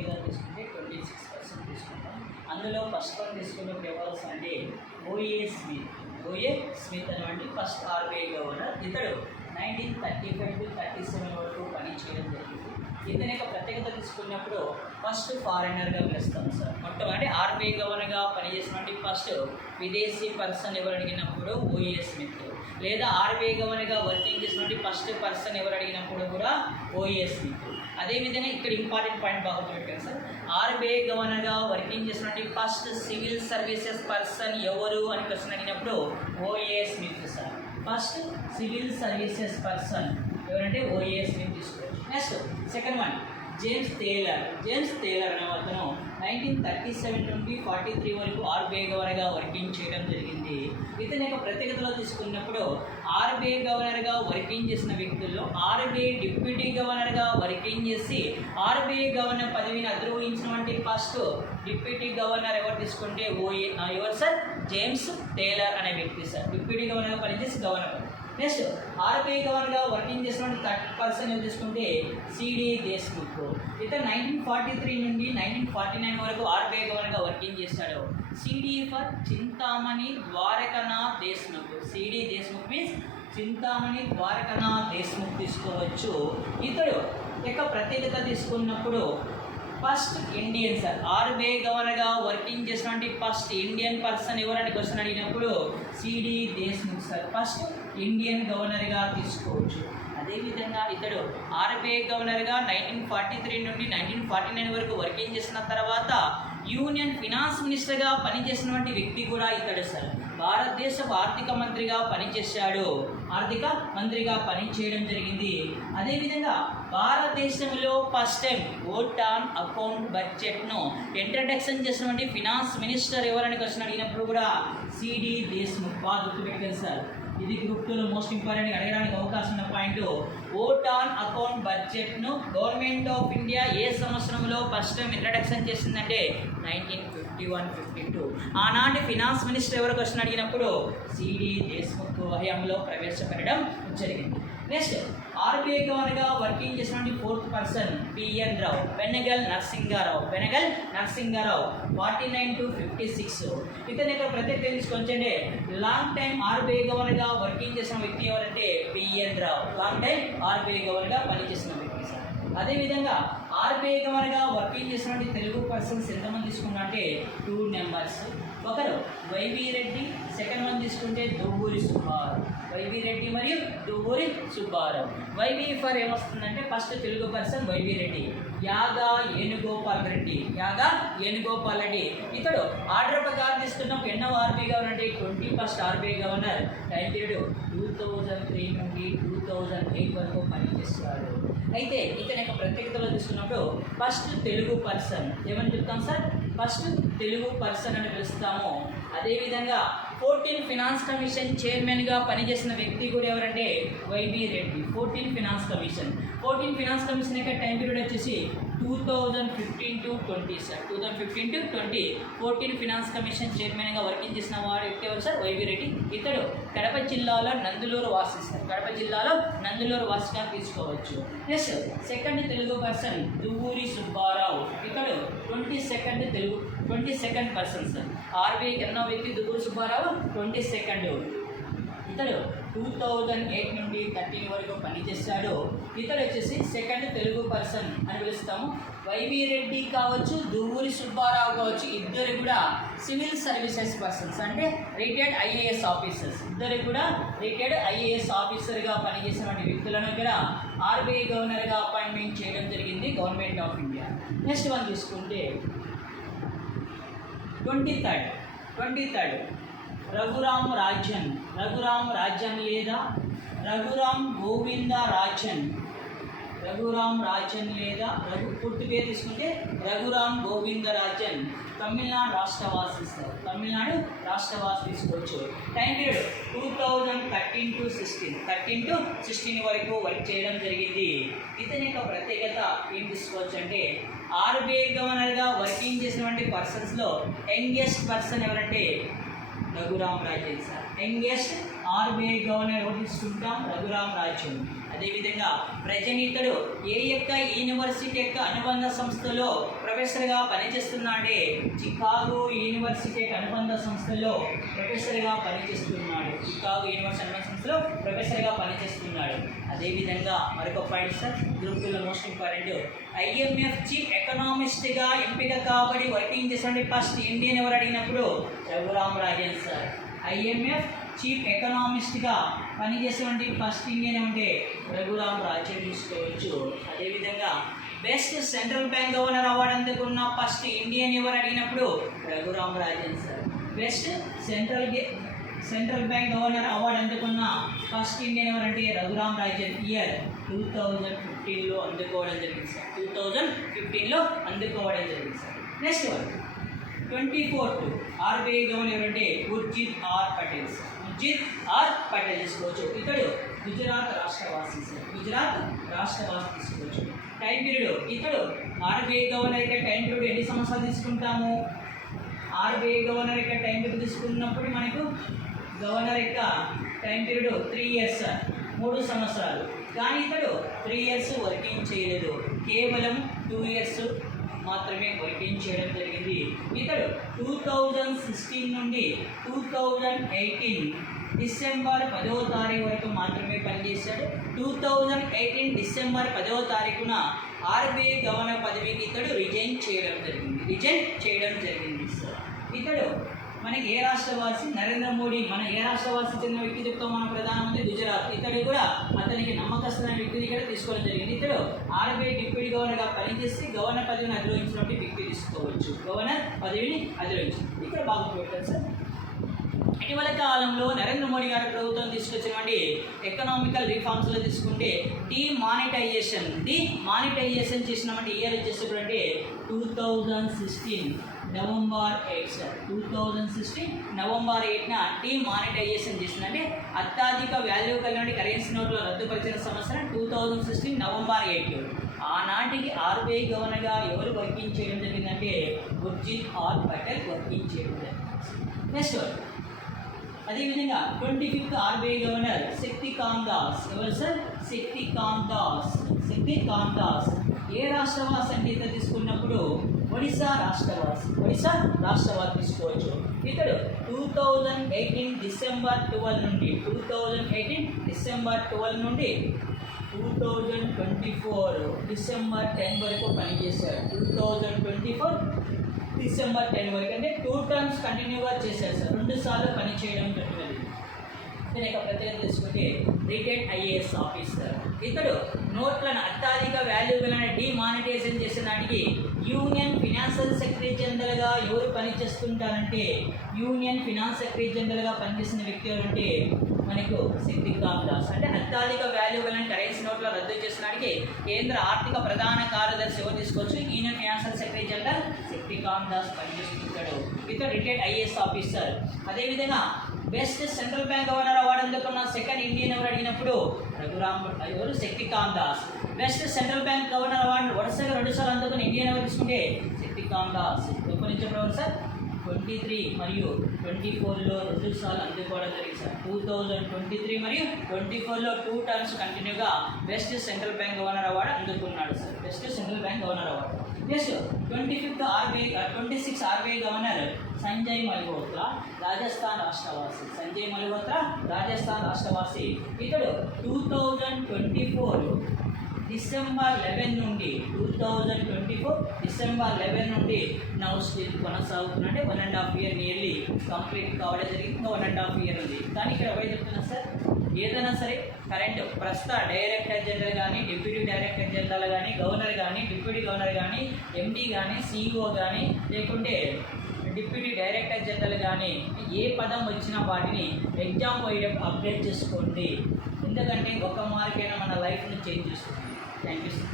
మీద తీసుకుంటే 26% తీసుకుంటాం. అందులో ఫస్ట్ వన్ తీసుకున్నప్పుడు ఎవరు అంటే ఓఏ స్మిత్ అనేటువంటి ఫస్ట్ ఆర్బీఐ గవర్నర్. ఇతడు 1935 to 37 వరకు పని చేయడం జరిగింది. ఇతని యొక్క ప్రత్యేకత తీసుకున్నప్పుడు ఫస్ట్ ఫారినర్గా పిలుస్తాం సార్. మొత్తం అంటే ఆర్బీఐ గవర్నర్గా పనిచేసినటువంటి ఫస్ట్ విదేశీ పర్సన్ ఎవరు అడిగినప్పుడు ఓఏ స్మిత్, లేదా ఆర్బీఐ గవర్నర్గా వర్కింగ్ చేసినటువంటి ఫస్ట్ పర్సన్ ఎవరు అడిగినప్పుడు కూడా ఓఏ స్మిత్. అదేవిధంగా ఇక్కడ ఇంపార్టెంట్ పాయింట్ బాగా పెట్టాను సార్. ఆర్బీఐ గవర్నర్గా వర్కింగ్ చేసినటువంటి ఫస్ట్ సివిల్ సర్వీసెస్ పర్సన్ ఎవరు అని క్వశ్చన్ అడిగినప్పుడు O A Smith sir. First civil services person ఎవరంటే ఓఏ స్మిత్ తీసుకోవచ్చు. Next second one James Taylor అనే అతను 1937 నుండి 43 వరకు ఆర్బీఐ గవర్నర్గా వర్కింగ్ చేయడం జరిగింది. ఇతని యొక్క ప్రత్యేకతలో తీసుకున్నప్పుడు ఆర్బీఐ గవర్నర్గా వర్కింగ్ చేసిన వ్యక్తుల్లో ఆర్బీఐ డిప్యూటీ గవర్నర్గా వర్కింగ్ చేసి ఆర్బీఐ గవర్నర్ పదవిని అధిరోహించినటువంటి ఫస్ట్ డిప్యూటీ గవర్నర్ ఎవరు తీసుకుంటే ఎవరు సార్? జేమ్స్ టేలర్ అనే వ్యక్తి సార్. డిప్యూటీ గవర్నర్గా పనిచేసి గవర్నర్. నెక్స్ట్ ఆర్బీఐ గవర్నర్గా వర్కింగ్ చేసినటువంటి థర్డ్ పర్సన్ ఏం తీసుకుంటే సిడి దేశ్ముఖ్. ఇతను 1943 నుండి 1949 వరకు ఆర్బీఐ గవర్నర్గా వర్కింగ్ చేశాడు. C D for Chintamani Dwarakanath Deshmukh. C D Deshmukh means Chintamani Dwarakanath Deshmukh తీసుకోవచ్చు. ఇతడు యొక్క ప్రత్యేకత తీసుకున్నప్పుడు ఫస్ట్ ఇండియన్ సార్. ఆర్బీఐ గవర్నర్గా వర్కింగ్ చేసినటువంటి ఫస్ట్ ఇండియన్ పర్సన్ ఎవరని క్వశ్చన్ అడిగినప్పుడు C D Deshmukh sir. First Indian గవర్నర్గా తీసుకోవచ్చు. అదేవిధంగా ఇతడు ఆర్బీఐ గవర్నర్గా 1943 నుండి 1949 వరకు వర్కింగ్ చేసిన తర్వాత యూనియన్ ఫినాన్స్ మినిస్టర్గా పనిచేసినటువంటి వ్యక్తి కూడా ఇతడు సార్. భారతదేశపు ఆర్థిక మంత్రిగా పనిచేశాడు. ఆర్థిక మంత్రిగా పనిచేయడం జరిగింది. అదేవిధంగా భారతదేశంలో first time vote on account బడ్జెట్ను ఇంట్రడక్షన్ చేసినటువంటి ఫినాన్స్ మినిస్టర్ ఎవరని క్వశ్చన్ అడిగినప్పుడు కూడా సిడి దేశ్ముఖ్. బాగా గుర్తుపెట్టారు సార్. ఇది గ్రూప్ 2లో మోస్ట్ ఇంపార్టెంట్ అడగడానికి అవకాశం ఉన్న పాయింట్. ఓట్ ఆన్ అకౌంట్ బడ్జెట్ను గవర్నమెంట్ ఆఫ్ ఇండియా ఏ సంవత్సరంలో ఫస్ట్ టైం ఇంట్రడక్షన్ చేసిందంటే 1951-52. ఆనాటి ఫినాన్స్ మినిస్టర్ ఎవరు క్వశ్చన్ అడిగినప్పుడు సిడి దేశ్ముఖ్ హయాంలో ప్రవేశపెట్టడం జరిగింది. నెక్స్ట్ ఆర్బీఐ గవర్నర్గా వర్కింగ్ చేసినటువంటి fourth person PN Rao. వెనగల్ Narasinga Rao 49 to 56. ఇతని యొక్క ప్రత్యేకత తీసుకొచ్చండి. లాంగ్ టైం ఆర్బీఐ గవర్నర్గా వర్కింగ్ చేసిన వ్యక్తి ఎవరంటే పిఎన్ రావు. లాంగ్ టైం ఆర్బీఐ గవర్నర్గా పనిచేసిన వ్యక్తి సార్. అదేవిధంగా ఆర్బీఐ గవర్నర్గా వర్కింగ్ చేసినటువంటి తెలుగు పర్సన్స్ ఎంతమంది తీసుకున్నా అంటే 2 నెంబర్స్. ఒకరు వైవి రెడ్డి, సెకండ్ వన్ తీసుకుంటే దువ్వూరి సుబ్బారావు. వైవి రెడ్డి మరియు దువ్వూరి సుబ్బారావు. వైవి ఫర్ ఏమొస్తుందంటే first Telugu person YV Reddy. యాగా ఏనుగోపాల్ రెడ్డి. ఇతడు ఆర్డర్ ప్రకారం తీసుకున్నప్పుడు ఎన్నో ఆర్బీఐ గవర్నర్ అంటే 21st RBI governor. Time period 2003 నుండి 2008 వరకు పనిచేస్తాడు. అయితే ఇతని యొక్క ప్రత్యేకతలో తీసుకున్నప్పుడు ఫస్ట్ తెలుగు పర్సన్ ఏమని చెప్తాం సార్? ఫస్ట్ తెలుగు పర్సన్ అని పిలుస్తాము. అదేవిధంగా 14 ఫినాన్స్ కమిషన్ చైర్మన్గా పనిచేసిన వ్యక్తి కూడా ఎవరంటే వైవి రెడ్డి. 14 ఫినాన్స్ కమిషన్ యొక్క టైం పీరియడ్ వచ్చేసి 2015 to 20 sir. 2015 to 20 14 finance commission చైర్మన్గా వర్కింగ్ చేసిన వాడు వ్యక్తి ఎవరు సార్? వైవి రెడ్డి. ఇతడు కడప జిల్లాలో నందులూరు వాసిగా తీసుకోవచ్చు. Next second Telugu person Duvvuri Subbarao. ఇతడు 22nd పర్సన్ సార్. ఆర్బీఐకి ఎన్నో వ్యక్తి దువ్వూరి సుబ్బారావు 22nd. ఇతడు 2008 నుండి 13 వరకు పనిచేశాడు. ఇతడు వచ్చేసి సెకండ్ తెలుగు పర్సన్ అని పిలుస్తాము. వైవి రెడ్డి కావచ్చు, దువ్వూరి సుబ్బారావు కావచ్చు, ఇద్దరు కూడా సివిల్ సర్వీసెస్ పర్సన్స్ అంటే రిటైర్డ్ ఐఏఎస్ ఆఫీసర్స్. ఇద్దరు కూడా రిటైర్డ్ ఐఏఎస్ ఆఫీసర్గా పనిచేసినటువంటి వ్యక్తులను కూడా ఆర్బీఐ గవర్నర్గా అపాయింట్మెంట్ చేయడం జరిగింది government of India. Next one తీసుకుంటే 23rd రఘురామ్ రాజన్ లేదా రఘురామ్ రాజన్ లేదా పూర్తి పేరు తీసుకుంటే రఘురామ్ గోవిందరాజన్. తమిళనాడు రాష్ట్రవాసి సార్. తమిళనాడు రాష్ట్రవాసి తీసుకోవచ్చు. టైం పీరియడ్ 2013 to 16 వరకు వర్క్ చేయడం జరిగింది. ఇతని యొక్క ప్రత్యేకత ఏం తీసుకోవచ్చు అంటే ఆర్బీఐ గవర్నర్గా వర్కింగ్ చేసినటువంటి పర్సన్స్లో యంగెస్ట్ పర్సన్ ఎవరంటే Raghuram Rajan sir. Youngest RBI governor ఎవరు తీసుకుంటాం? రఘురామ్ రాజన్. అదేవిధంగా ప్రజెంట్ ఇతడు ఏ యొక్క యూనివర్సిటీ యొక్క అనుబంధ సంస్థలో ప్రొఫెసర్గా పనిచేస్తున్నాడే చికాగో యూనివర్సిటీ అనుబంధ సంస్థల్లో ప్రొఫెసర్గా పనిచేస్తున్నాడు. చికాగో యూనివర్సిటీ అనుబంధ సంస్థలో ప్రొఫెసర్గా పనిచేస్తున్నాడు. అదేవిధంగా మరొక పాయింట్ సార్, గ్రూప్ 2లో మోస్ట్ ఇంపార్టెంట్, IMF చీఫ్ ఎకనామిస్ట్గా ఎంపిక కాబడి వర్కింగ్ చేసిన ఫస్ట్ ఇండియన్ ఎవరు అడిగినప్పుడు Raghuram Rajan sir. IMF chief ఎకనామిస్ట్గా పనిచేసేటువంటి ఫస్ట్ ఇండియన్ ఏమంటే రఘురామ్ రాజన్ తీసుకోవచ్చు. అదేవిధంగా best central bank governor award అందుకున్న ఫస్ట్ ఇండియన్ ఎవరు అడిగినప్పుడు Raghuram Rajan sir. Best central bank governor award అందుకున్న ఫస్ట్ ఇండియన్ ఎవరంటే రఘురామ్ రాజన్. ఇయర్ 2015లో అందుకోవడం జరిగింది సార్. 2015లో అందుకోవడం జరిగింది sir. Next one 24th RBI governor ఎవరంటే Urjit R Patel sir. Urjit R Patel తీసుకోవచ్చు. ఇతడు గుజరాత్ రాష్ట్రవాసి సార్. గుజరాత్ రాష్ట్రవాసి తీసుకోవచ్చు. టైం పీరియడ్, ఇతడు RBI గవర్నర్ యొక్క టైం పీరియడ్ ఎన్ని సంవత్సరాలు తీసుకుంటాము? RBI గవర్నర్ యొక్క టైం పీరియడ్ తీసుకున్నప్పుడు మనకు గవర్నర్ యొక్క టైం పీరియడ్ 3 years సార్, 3 సంవత్సరాలు. కానీ ఇతడు 3 years వర్కింగ్ చేయలేదు, కేవలం 2 years మాత్రమే వర్కింగ్ చేయడం జరిగింది. ఇతడు 2016 నుండి 2018 డిసెంబర్ 10వ తారీఖు వరకు మాత్రమే పనిచేశాడు. 2018 డిసెంబర్ 10వ తారీఖున RBI గవర్నర్ పదవికి ఇతడు రిజైన్ చేయడం జరిగింది సార్. ఇతడు మనకి ఏ రాష్ట్రవాసి? నరేంద్ర మోడీ. మన ఏ రాష్ట్రవాసి చెందిన వ్యక్తి చెప్తాం? మన ప్రధానమంత్రి గుజరాత్. ఇతడు కూడా అతనికి నమ్మకస్తున్న వ్యక్తిని ఇక్కడ తీసుకోవడం జరిగింది. ఇతడు RBI డిప్యూటీ గవర్నర్గా పనిచేసి గవర్నర్ పదవిని అధిరోహించినటువంటి వ్యక్తి తీసుకోవచ్చు. గవర్నర్ పదవిని అధిరోహించి ఇక్కడ బాగా పెట్టారు సార్. ఇటీవల కాలంలో నరేంద్ర మోడీ గారి ప్రభుత్వం తీసుకొచ్చినటువంటి ఎకనామికల్ రిఫార్మ్స్లో తీసుకుంటే డిమానిటైజేషన్ చేసినటువంటి ఇయర్ వచ్చేటటువంటి 2016 November 8 సార్. 2016 November 8న డిమానిటైజేషన్ చేసిందంటే అత్యధిక వాల్యూ కలిగిన కరెన్సీ నోట్లు రద్దుపరిచిన సంవత్సరం 2016 November 8. ఆనాటికి RBI గవర్నర్గా ఎవరు వర్కింగ్ చేయడం జరిగిందంటే ఉర్జిత్ ఆర్ పటేల్ వర్కింగ్ చేయడం జరిగింది. నెక్స్ట్ అదేవిధంగా 25th RBI governor Shaktikant Das. ఎవరు సార్? శక్తికాంత్ దాస్. ఏ రాష్ట్రవాసి అంటే ఇతను తీసుకున్నప్పుడు ఒడిశా రాష్ట్రవాసి తీసుకోవచ్చు. ఇతడు 2018 డిసెంబర్ 12 నుండి 2024 డిసెంబర్ 10 వరకు పనిచేశాడు. 2024 డిసెంబర్ 10 వరకు అంటే 2 terms కంటిన్యూగా చేశారు సార్. 2 సార్లు పనిచేయడం జరిగినది. దీని యొక్క ప్రత్యేకత తీసుకుంటే రిటైర్డ్ IAS ఆఫీసర్. ఇతడు నోట్లను అత్యధిక వాల్యూ గల డిమానిటైజేషన్ చేసిన నాటికి యూనియన్ ఫినాన్షియల్ సెక్రటరీ జనరల్గా ఎవరు పనిచేస్తుంటారంటే యూనియన్ ఫినాన్స్ సెక్రటరీ జనరల్గా పనిచేసిన వ్యక్తి ఎవరంటే మనకు శక్తికాంత్ దాస్. అంటే అత్యధిక వాల్యూ గల కరెన్సీ నోట్ల రద్దు చేసినానికి కేంద్ర ఆర్థిక ప్రధాన కార్యదర్శి ఎవరు తీసుకోవచ్చు? Union financial secretary general Shaktikanta Das పనిచేస్తుంటాడు. ఇతడు రిటైర్డ్ IAS ఆఫీసర్. అదేవిధంగా best central bank governor award అందుకున్న సెకండ్ ఇండియన్ ఎవరు అడిగినప్పుడు ఎవరు? Shaktikanta Das. Best central bank governor award వరుసగా 2 సార్లు అందుకున్న ఇండియన్ ఎవరు తీసుకుంటే శక్తికాంత్ దాస్. ఎప్పటి నుంచి ఎప్పుడు సార్? 23 మరియు 24లో 2 సార్లు అందుకోవడం జరిగింది సార్. 2023 మరియు 24లో 2 terms కంటిన్యూగా best central bank governor award అందుకున్నాడు sir. Best central bank governor award. Next 26th RBI governor Sanjay Malhotra, Rajasthan రాష్ట్రవాసి. ఇతడు 2024 డిసెంబర్ 11 నుండి నౌ స్టిల్ కొనసాగుతుందంటే 1.5 year నియర్లీ కంప్లీట్ కావడం జరిగింది. 1.5 year ఉంది. కానీ ఇక్కడ ఎవరు చెప్తున్నా సార్? ఏదైనా సరే కరెంట్ ప్రస్తుత డైరెక్టర్ జనరల్ కానీ, డిప్యూటీ డైరెక్టర్ జనరల్ కానీ, గవర్నర్ కానీ, డిప్యూటీ గవర్నర్ కానీ, MD కానీ, CEO కానీ, లేకుంటే డిప్యూటీ డైరెక్టర్ జనరల్ కానీ ఏ పదం వచ్చినా వాటిని ఎగ్జామ్ పోయేటప్పుడు అప్డేట్ చేసుకోండి. ఎందుకంటే ఒక మార్క్ అయినా మన లైఫ్ను చేంజ్ చేస్తుంది. Thank you sir.